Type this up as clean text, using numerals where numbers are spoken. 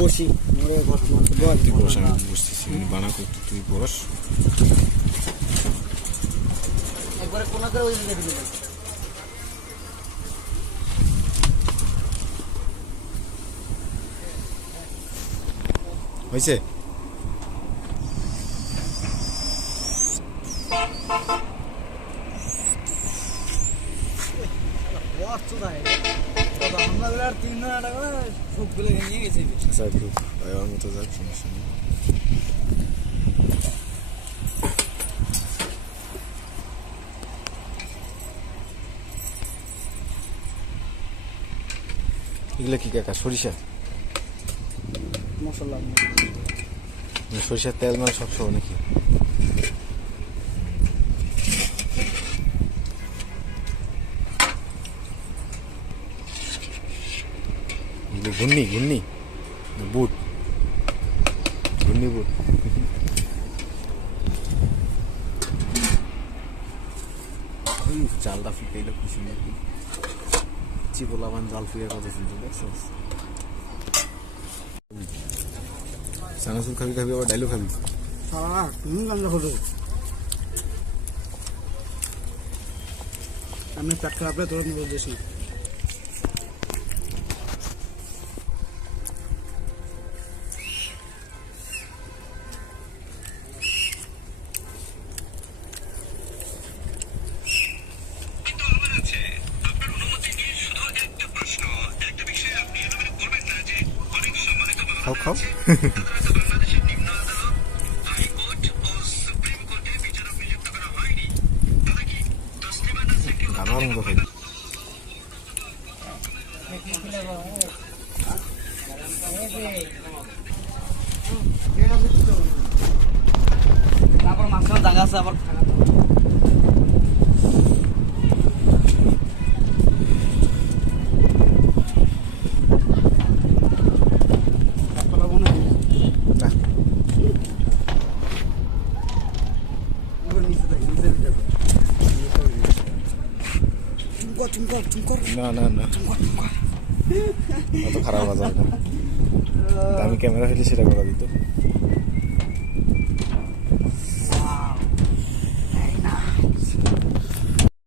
বসি তুই বস, আমি বসতেছি, বানা করতে তুই বস। একবারে কোন করে ওই দিকে দিবি হয়েছে? মতো যাক, সমস্যা নেই। এগুলো কি কাকা? সরিষা মশলা সরিষার তেল মানে সবসময় নাকি? ঘূর্ণি ঘূর্ণি বুট, ঘূর্ণি বুট। জালটা ফুটাইলো কি সুন্দর, চিপোলাবান জাল ফুয়ে কত সুন্দর দেখছো। চানাচুর খাবি খাবি আবার ডাইলও খাবি। আমি পেট খারাপ তোর বেশি খাও খাও। গাধার মতো খাই। তারপর মাঝখানে জায়গা আছে আবার না না না, অত খারাপ বাজার না। আমি ক্যামেরা হইলে সেটা করা দিত।